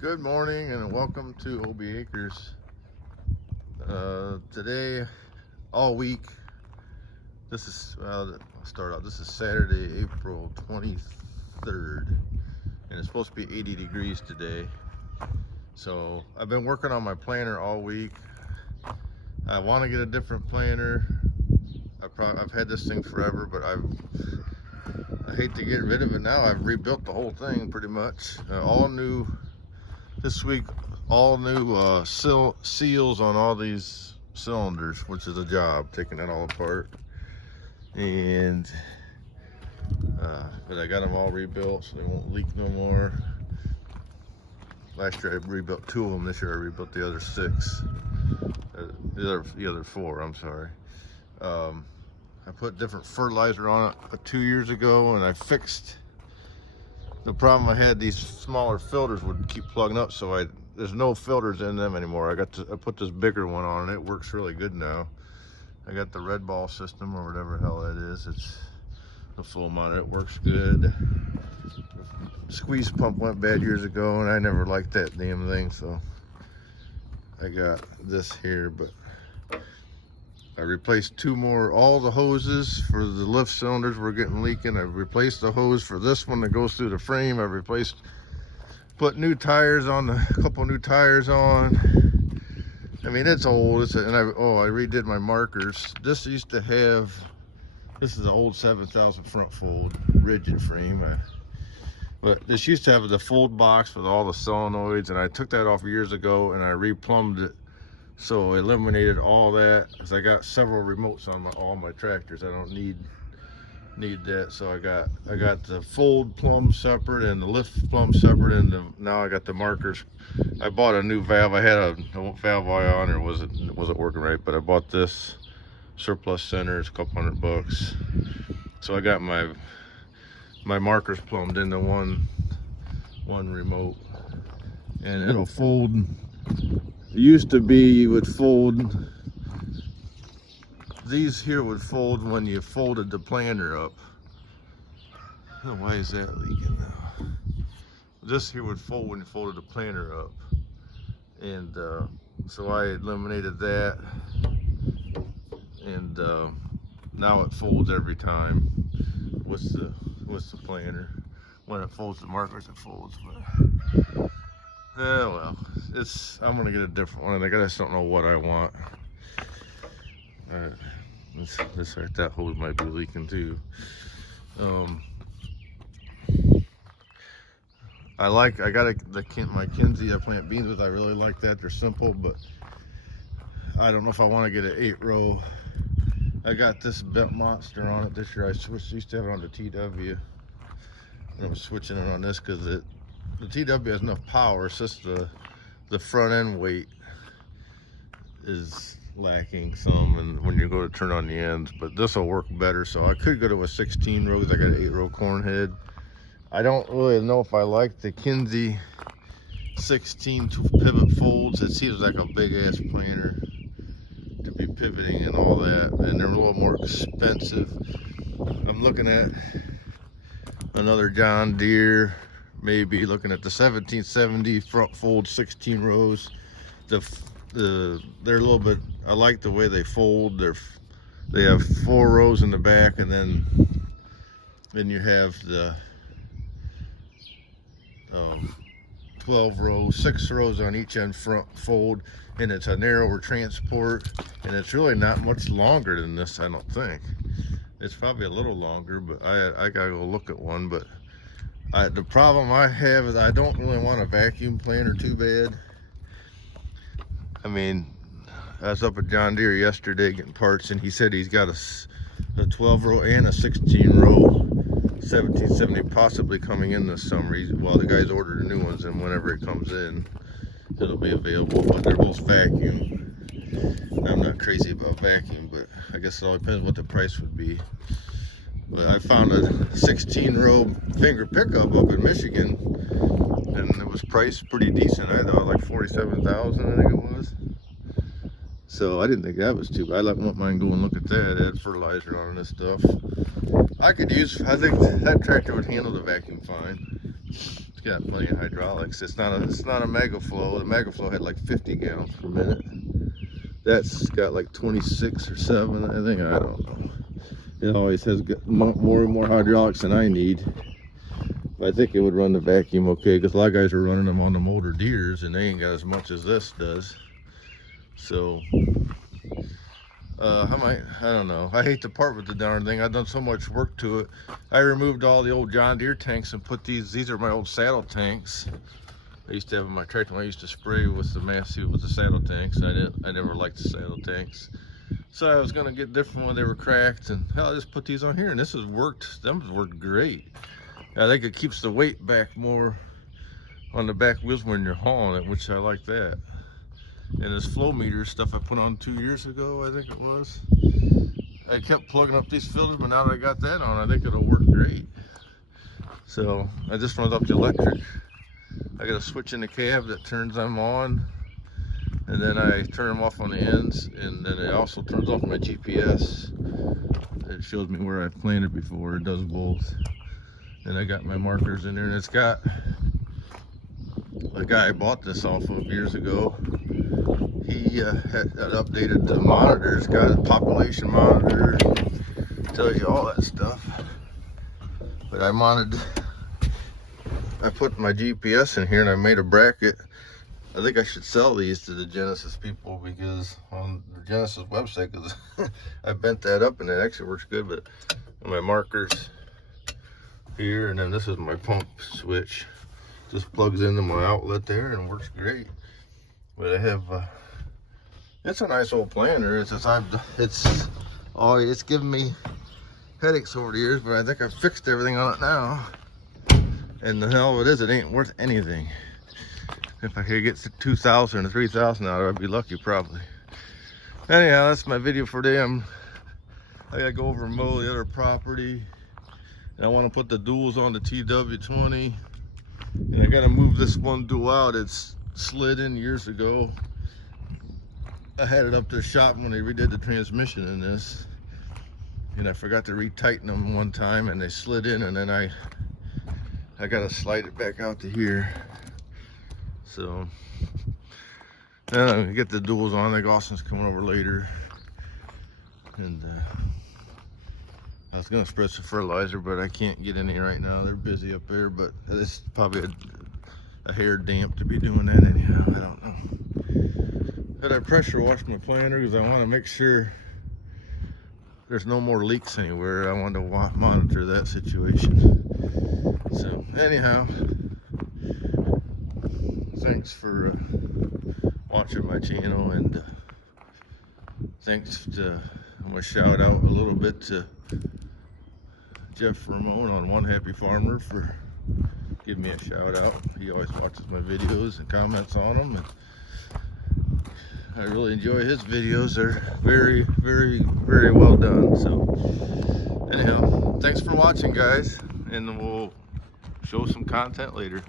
Good morning and welcome to OB Acres. Today, all week, this is Saturday, April 23rd, and it's supposed to be 80 degrees today. So I've been working on my planter all week. I want to get a different planter. I've had this thing forever, but I hate to get rid of it now. I've rebuilt the whole thing pretty much. All new this week, all new seals on all these cylinders, which is a job, taking that all apart. And but I got them all rebuilt so they won't leak no more. Last year I rebuilt 2 of them. This year I rebuilt the other 6. The other 4, I'm sorry. I put different fertilizer on it 2 years ago, and I fixed the problem I had. These smaller filters would keep plugging up, so there's no filters in them anymore. I put this bigger one on, and it works really good now. I got the red ball system, or whatever the hell that is. It's the full monitor. It works good. The squeeze pump went bad years ago, and I never liked that damn thing, so I got this here. But I replaced 2 more. All the hoses for the lift cylinders were getting leaking. I replaced the hose for this one that goes through the frame. I put new tires on, a couple new tires on. I mean, it's old. I redid my markers. This used to have, this is an old 7,000 front fold rigid frame. But this used to have the fold box with all the solenoids, and I took that off years ago and I replumbed it. So I eliminated all that, because I got several remotes on all my tractors. I don't need that. So I got the fold plumb separate and the lift plumb separate, and now I got the markers. I bought a new valve. I had a valve on, or it wasn't working right, but I bought this surplus center. It's a couple $100. So I got my markers plumbed into one remote, and it'll fold. It used to be you would fold, these here would fold when you folded the planter up. Oh, why is that leaking now? This here would fold when you folded the planter up. And so I eliminated that. And now it folds every time with the planter. When it folds the markers, it folds. But well, I'm gonna get a different one. I just don't know what I want. This right, that hose might be leaking too. I got my Kinsey I plant beans with. I really like that. They're simple, but I don't know if I want to get an 8-row. I got this bent monster on it this year. Used to have it on the TW, and I'm switching it on this because the TW has enough power. It's just the front end weight is lacking some, and when you go to turn on the ends. But this will work better, so I could go to a 16 row. I got an 8-row corn head. I don't really know if I like the Kinsey 16 pivot folds. It seems like a big ass planter to be pivoting and all that, and they're a little more expensive. I'm looking at another John Deere, maybe looking at the 1770 front fold 16 rows. They're a little bit, I like the way they fold. They have 4 rows in the back, and then you have the 12 rows, 6 rows on each end front fold, and it's a narrower transport, and it's really not much longer than this, I don't think. It's probably a little longer, but I gotta go look at one. But the problem I have is I don't really want a vacuum planter too bad. I mean, I was up at John Deere yesterday getting parts, and he said he's got a 12 row and a 16 row 1770 possibly coming in this summer. The guy's ordered the new ones, and whenever it comes in, it'll be available. But they're both vacuum. I'm not crazy about vacuum, but I guess it all depends what the price would be. But I found a 16 row finger pickup up in Michigan, and it was priced pretty decent. I thought like 47,000, I think it was. So I didn't think that was too bad. I wouldn't mind going look at that. It had fertilizer on this stuff. I think that tractor would handle the vacuum fine. It's got plenty of hydraulics. It's not a mega flow. The mega flow had like 50 gallons per minute. That's got like 26 or 7, I think. I don't know. It always has more and more hydraulics than I need. I think it would run the vacuum okay, because a lot of guys are running them on the older Deeres and they ain't got as much as this does. So I don't know. I hate to part with the darn thing. I've done so much work to it. I removed all the old John Deere tanks and put these are my old saddle tanks. I used to have in my tractor when I used to spray with the saddle tanks. I never liked the saddle tanks. So I was gonna get different when they were cracked, and hell, I just put these on here, and this has worked. Them worked great. I think it keeps the weight back more on the back wheels when you're hauling it, which I like that. And this flow meter stuff I put on 2 years ago, I think it was. I kept plugging up these filters, but now that I got that on, I think it'll work great. So I just run up the electric. I got a switch in the cab that turns them on, and then I turn them off on the ends, and then it also turns off my GPS. It shows me where I've planted before. It does both. And I got my markers in there, and it's got the guy I bought this off of years ago. He had updated the monitor. It's got a population monitor, tells you all that stuff. But I put my GPS in here and I made a bracket. I think I should sell these to the Genesis people, because on the Genesis website, because I bent that up and it actually works good. But my markers here, and then this is my pump switch. Just plugs into my outlet there and works great. But I have it's a nice old planter. It's given me headaches over the years, but I think I've fixed everything on it now. And the hell of it is, it ain't worth anything. If I could get to 2,000 or 3,000 out of it, I'd be lucky probably. Anyhow, that's my video for today. I gotta go over and mow the other property. And I want to put the duals on the TW20. And I gotta move this one dual out. It's slid in years ago. I had it up to the shop when they redid the transmission in this, and I forgot to retighten them one time, and they slid in, and then I gotta slide it back out to here. So get the duals on. I think Austin's coming over later, and I was gonna spread some fertilizer, but I can't get any right now. They're busy up there, but it's probably a hair damp to be doing that anyhow. I don't know. But I pressure wash my planter because I want to make sure there's no more leaks anywhere. I want to monitor that situation. So anyhow, thanks for watching my channel, and I'm gonna shout out a little bit to Jeff Ramon on One Happy Farmer for giving me a shout out. He always watches my videos and comments on them, and I really enjoy his videos. They're very, very, very well done. So anyhow, thanks for watching, guys, and we'll show some content later.